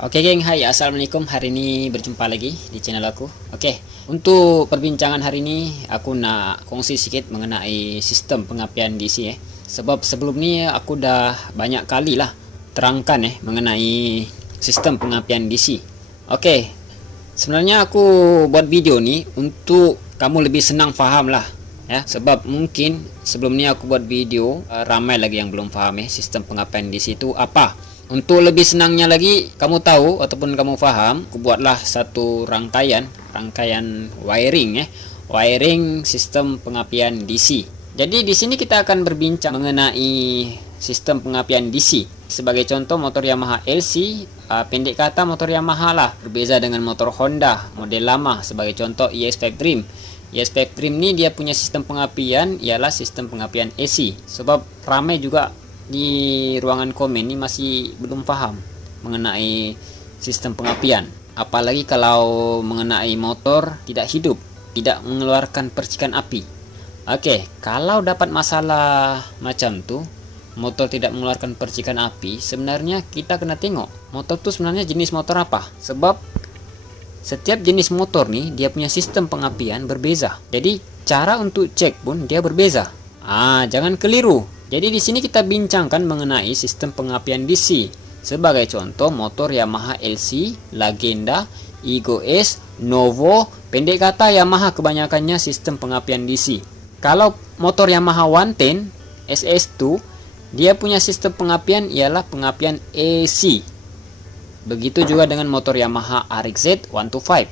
Oke geng, hai assalamualaikum. Hari ini berjumpa lagi di channel aku. Oke, untuk perbincangan hari ini aku nak kongsi sedikit mengenai sistem pengapian DC ya. Sebab sebelum ni aku dah banyak kali lah terangkan mengenai sistem pengapian DC. Oke, sebenarnya aku buat video ni untuk kamu lebih senang faham lah ya. Sebab mungkin sebelum ni aku buat video ramai lagi yang belum faham sistem pengapian DC itu apa. Untuk lebih senangnya lagi kamu tahu ataupun kamu faham, aku buatlah satu rangkaian wiring wiring sistem pengapian DC. Jadi di sini kita akan berbincang mengenai sistem pengapian DC. Sebagai contoh motor Yamaha LC, pendek kata motor Yamaha lah, berbeza dengan motor Honda model lama. Sebagai contoh EX5 Dream. EX5 Dream ni dia punya sistem pengapian ialah sistem pengapian AC. Sebab ramai juga di ruangan komen ini masih belum paham mengenai sistem pengapian, apalagi kalau mengenai motor tidak hidup, tidak mengeluarkan percikan api. Oke, kalau dapat masalah macam tuh, motor tidak mengeluarkan percikan api, sebenarnya kita kena tengok motor tuh sebenarnya jenis motor apa. Sebab setiap jenis motor nih dia punya sistem pengapian berbeza, jadi cara untuk cek pun dia berbeza. Jangan keliru. Jadi di sini kita bincangkan mengenai sistem pengapian DC. Sebagai contoh motor Yamaha LC, Legenda, Ego S, Novo, pendek kata Yamaha kebanyakannya sistem pengapian DC. Kalau motor Yamaha 110 SS2, dia punya sistem pengapian ialah pengapian AC. Begitu juga dengan motor Yamaha RXZ 125.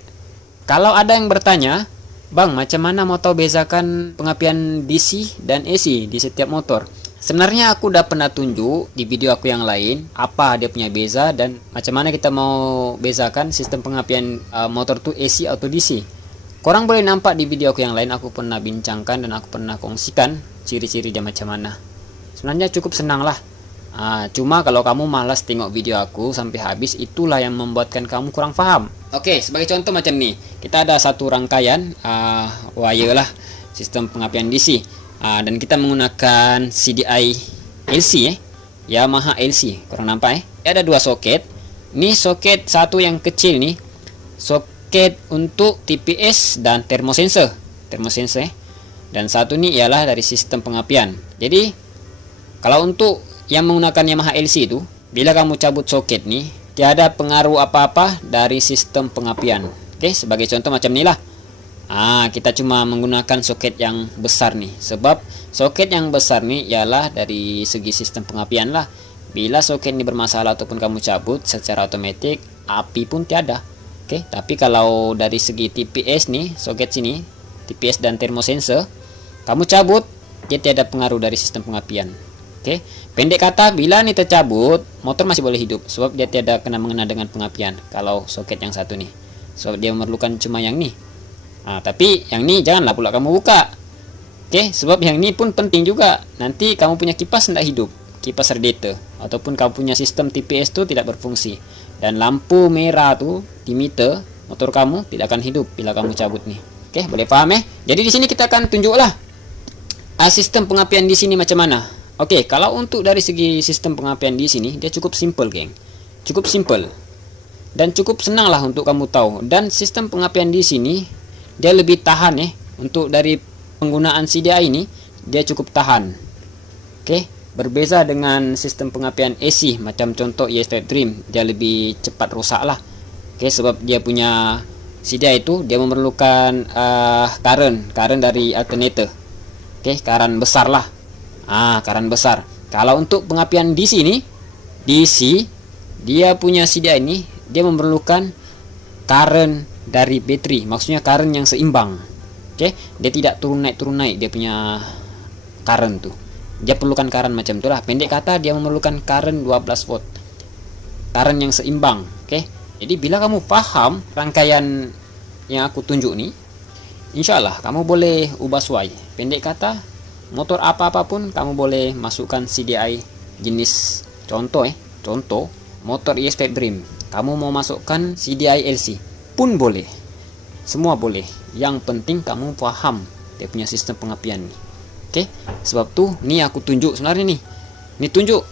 Kalau ada yang bertanya, "Bang, macam mana mau tahu bezakan pengapian DC dan AC di setiap motor?" Sebenarnya aku udah pernah tunjuk di video aku yang lain apa dia punya beza dan macam mana kita mau bezakan sistem pengapian motor itu AC atau DC. Korang boleh nampak di video aku yang lain, aku pernah bincangkan dan aku pernah kongsikan ciri-ciri dia macam mana. Sebenarnya cukup senang lah. Cuma kalau kamu malas tengok video aku sampai habis, itulah yang membuatkan kamu kurang paham. Oke, sebagai contoh macam nih, kita ada satu rangkaian wire lah sistem pengapian DC. Dan kita menggunakan CDI LC Yamaha LC. Kurang nampak Ada dua soket. Ini soket satu yang kecil nih, soket untuk TPS dan termosensor. Dan satu ini ialah dari sistem pengapian. Jadi kalau untuk yang menggunakan Yamaha LC itu, bila kamu cabut soket nih, tiada pengaruh apa-apa dari sistem pengapian. Oke, sebagai contoh macam inilah. Kita cuma menggunakan soket yang besar nih. Sebab soket yang besar nih ialah dari segi sistem pengapian lah. Bila soket ini bermasalah ataupun kamu cabut, secara otomatis api pun tiada. Oke, tapi kalau dari segi TPS nih, soket sini, TPS dan termosensor, kamu cabut, dia tiada pengaruh dari sistem pengapian. Oke, pendek kata bila ini tercabut, motor masih boleh hidup sebab dia tiada kena mengena dengan pengapian. Kalau soket yang satu nih, sebab dia memerlukan cuma yang nih. Tapi yang ini janganlah pula kamu buka. Oke, sebab yang ini pun penting juga. Nanti kamu punya kipas tidak hidup, kipas radiator, ataupun kamu punya sistem TPS itu tidak berfungsi. Dan lampu merah tuh di meter motor kamu tidak akan hidup bila kamu cabut nih. Oke, boleh paham Jadi di sini kita akan tunjuklah sistem pengapian di sini macam mana. Oke, kalau untuk dari segi sistem pengapian di sini dia cukup simple, geng. Cukup simple. Dan cukup senang lah untuk kamu tahu. Dan sistem pengapian di sini dia lebih tahan untuk dari penggunaan CDI ini dia cukup tahan. Oke, berbeza dengan sistem pengapian AC macam contoh EX5 Dream, dia lebih cepat rusak lah. Oke, sebab dia punya CDI itu dia memerlukan current dari alternator. Oke, current besar lah. Current besar. Kalau untuk pengapian DC ini, DC dia punya CDI ini dia memerlukan current dari bateri, maksudnya current yang seimbang. Oke, dia tidak turun naik dia punya current tuh. Dia perlukan current macam itulah. Pendek kata dia memerlukan current 12 volt. Current yang seimbang. Oke. Jadi bila kamu paham rangkaian yang aku tunjuk nih, insyaallah kamu boleh ubah sesuai. Pendek kata motor apa-apapun kamu boleh masukkan CDI jenis contoh contoh motor EX5 Dream. Kamu mau masukkan CDI LC pun boleh, semua boleh. Yang penting kamu paham dia punya sistem pengapian nih. Oke, sebab tuh nih aku tunjuk sebenarnya nih. Ini tunjuk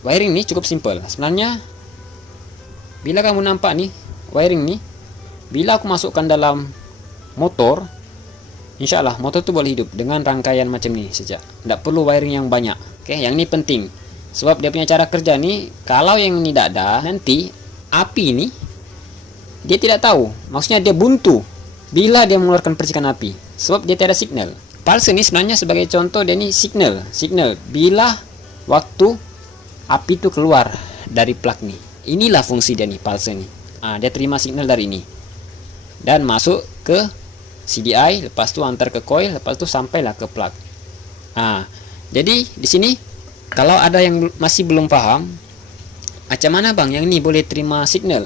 wiring ini cukup simple. Sebenarnya bila kamu nampak nih wiring nih, bila aku masukkan dalam motor, insya Allah motor itu boleh hidup dengan rangkaian macam ini saja, tidak perlu wiring yang banyak. Oke, yang ini penting sebab dia punya cara kerja nih, kalau yang ini tidak ada, nanti api ini dia tidak tahu, maksudnya dia buntu bila dia mengeluarkan percikan api, sebab dia tidak ada signal. Pulse ini sebenarnya sebagai contoh, dia ini signal bila waktu api itu keluar dari plug nih. Inilah fungsi dia nih, pulse ini. Dia terima signal dari ini dan masuk ke CDI, lepas tu antar ke coil, lepas tu sampailah ke plug. Jadi di sini kalau ada yang masih belum paham, macam mana bang yang ini boleh terima signal?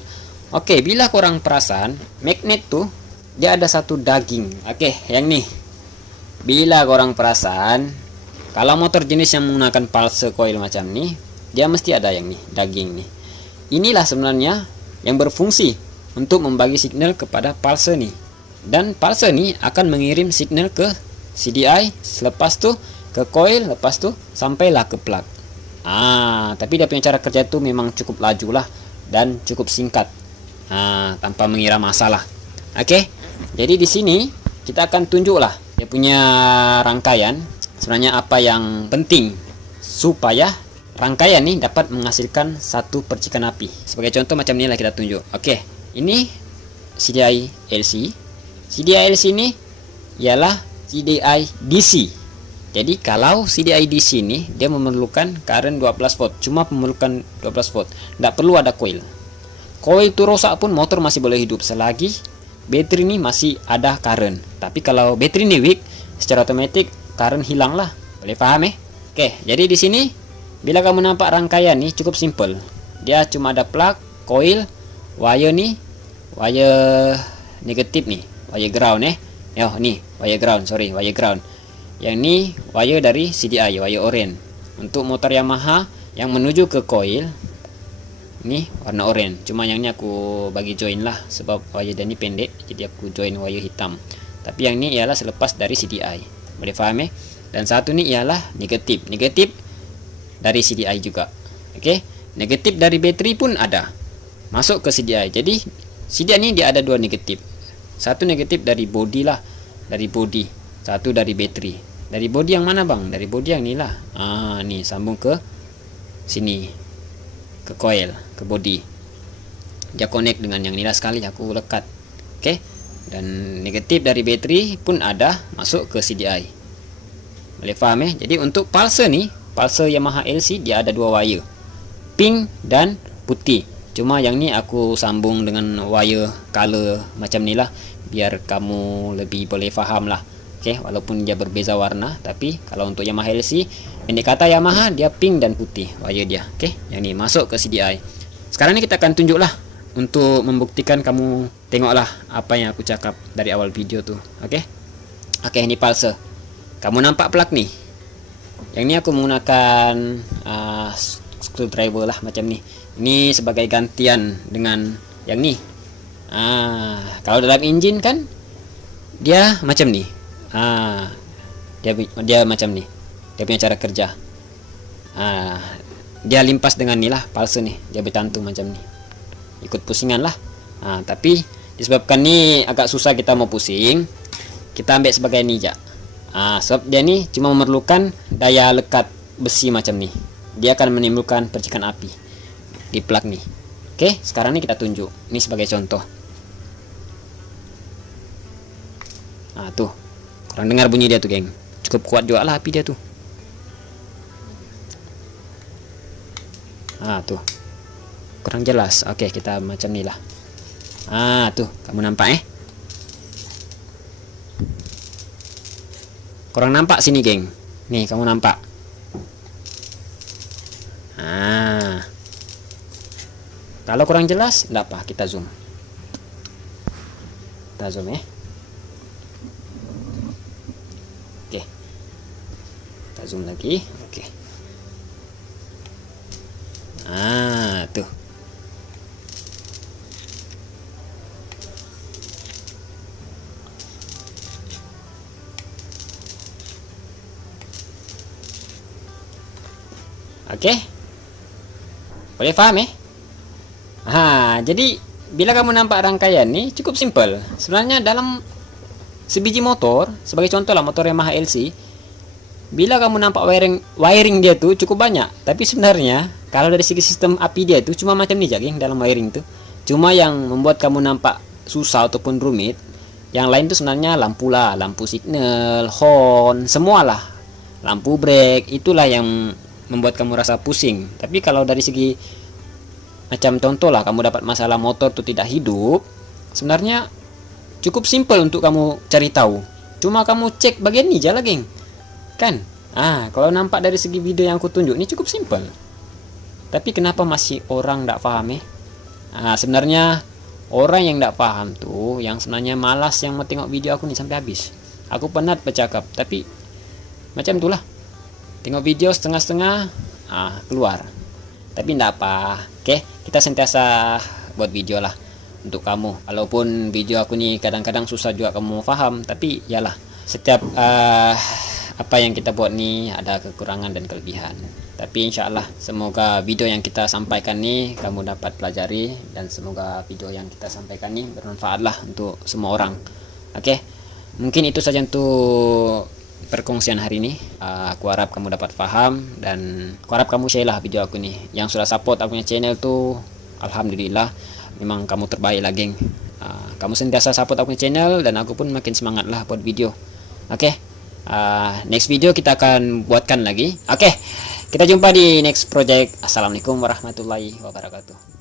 Oke, bila korang perasan, magnet tuh dia ada satu daging. Oke, yang nih. Bila korang perasan, kalau motor jenis yang menggunakan pulse coil macam nih, dia mesti ada yang nih, daging nih. Inilah sebenarnya yang berfungsi untuk membagi signal kepada pulse nih. Dan pulse nih akan mengirim signal ke CDI, selepas tu ke coil, lepas tu sampailah ke plug. Tapi dia punya cara kerja itu memang cukup laju lah dan cukup singkat. Tanpa mengira masalah. Oke. Jadi di sini kita akan tunjuklah dia punya rangkaian, sebenarnya apa yang penting supaya rangkaian ini dapat menghasilkan satu percikan api. Sebagai contoh macam inilah kita tunjuk. Oke, ini CDI LC. CDI LC ini ialah CDI DC. Jadi kalau CDI DC ini dia memerlukan current 12 volt, cuma memerlukan 12 volt. Tidak perlu ada coil. Coil itu rusak pun motor masih boleh hidup selagi bateri ini masih ada current. Tapi kalau bateri ini weak, secara otomatis current hilang lah. Boleh paham Oke, jadi di sini bila kamu nampak rangkaian nih cukup simple. Dia cuma ada plug, coil, wire nih, wire negatif nih, wire ground nih, wire ground, wire ground. Yang ini wire dari CDI, wire orange. Untuk motor Yamaha yang menuju ke coil, ini warna oranye. Cuma yang ini aku bagi join lah sebab wire dia ni pendek, jadi aku join wire hitam. Tapi yang ini ialah selepas dari CDI. Boleh faham Dan satu ni ialah negatif dari CDI juga. Oke, negatif dari bateri pun ada masuk ke CDI. Jadi CDI ni dia ada dua negatif. Satu negatif dari body lah, dari body. Satu dari bateri. Dari body yang mana bang? Dari body yang ni lah. Ni sambung ke sini, ke coil, ke body. Dia connect dengan yang ni lah sekali, aku lekat. Oke. Dan negatif dari bateri pun ada masuk ke CDI. Boleh faham Jadi untuk pulse ni, pulse Yamaha LC dia ada dua wire, pink dan putih. Cuma yang ni aku sambung dengan wire color macam ni lah, biar kamu lebih boleh faham lah. Oke, walaupun dia berbeza warna, tapi kalau untuk Yamaha LC, ini kata Yamaha dia pink dan putih wire dia. Oke, yang ni masuk ke CDI. Sekarang ni kita akan tunjuklah untuk membuktikan, kamu tengoklah apa yang aku cakap dari awal video tuh. Oke, ini pulse. Kamu nampak plug nih. Yang ni aku menggunakan screwdriver lah macam ni. Ini sebagai gantian dengan yang ni. Kalau dalam engine kan dia macam ni. Dia macam ni. Dia punya cara kerja. Dia limpas dengan ni lah, pulse ni. Dia bertantung macam ni. Ikut pusingan lah. Tapi disebabkan ni agak susah kita mau pusing, kita ambil sebagai ni je. Sebab dia ni cuma memerlukan daya lekat besi macam ni. Dia akan menimbulkan percikan api di plug ni. Oke, sekarang ni kita tunjuk. Ini sebagai contoh. Tuh. Korang dengar bunyi dia tuh, geng. Cukup kuat juga lah api dia tuh. Tuh. Kurang jelas. Oke, kita macam ni lah. Tuh, kamu nampak Korang nampak sini, geng. Nih, kamu nampak. Kalau kurang jelas, enggak apa, kita zoom. Kita zoom Oke. Kita zoom lagi. Oke. Tuh. Oke. Boleh paham Jadi bila kamu nampak rangkaian nih cukup simpel. Sebenarnya dalam sebiji motor, sebagai contoh lah motor Yamaha LC, bila kamu nampak wiring dia tuh cukup banyak, tapi sebenarnya kalau dari segi sistem api dia tuh cuma macam ni aja, geng, dalam wiring tuh. Cuma yang membuat kamu nampak susah ataupun rumit, yang lain tuh sebenarnya lampu lah, lampu signal, horn, semualah, lampu brake, itulah yang membuat kamu rasa pusing. Tapi kalau dari segi macam contoh lah, kamu dapat masalah motor tuh tidak hidup, sebenarnya cukup simple untuk kamu cari tahu. Cuma kamu cek bagian ini aja lah, geng. Kan? Kalau nampak dari segi video yang aku tunjuk ini cukup simple. Tapi kenapa masih orang tidak paham sebenarnya orang yang tidak paham tuh yang sebenarnya malas yang mau tengok video aku nih sampai habis. Aku penat bercakap, tapi macam itulah. Tengok video setengah-setengah, keluar. Tapi tidak apa. Oke, kita sentiasa buat video lah untuk kamu. Walaupun video aku nih kadang-kadang susah juga kamu paham, tapi yalah, setiap apa yang kita buat nih ada kekurangan dan kelebihan. Tapi insya Allah semoga video yang kita sampaikan nih kamu dapat pelajari, dan semoga video yang kita sampaikan nih bermanfaat lah untuk semua orang. Oke, mungkin itu saja untuk perkongsian hari ini. Aku harap kamu dapat paham, dan aku harap kamu share lah video aku nih. Yang sudah support aku punya channel tuh alhamdulillah, memang kamu terbaik lah, geng. Kamu sentiasa support aku punya channel, dan aku pun makin semangat lah buat video. Oke, next video kita akan buatkan lagi. Oke, kita jumpa di next project. Assalamualaikum warahmatullahi wabarakatuh.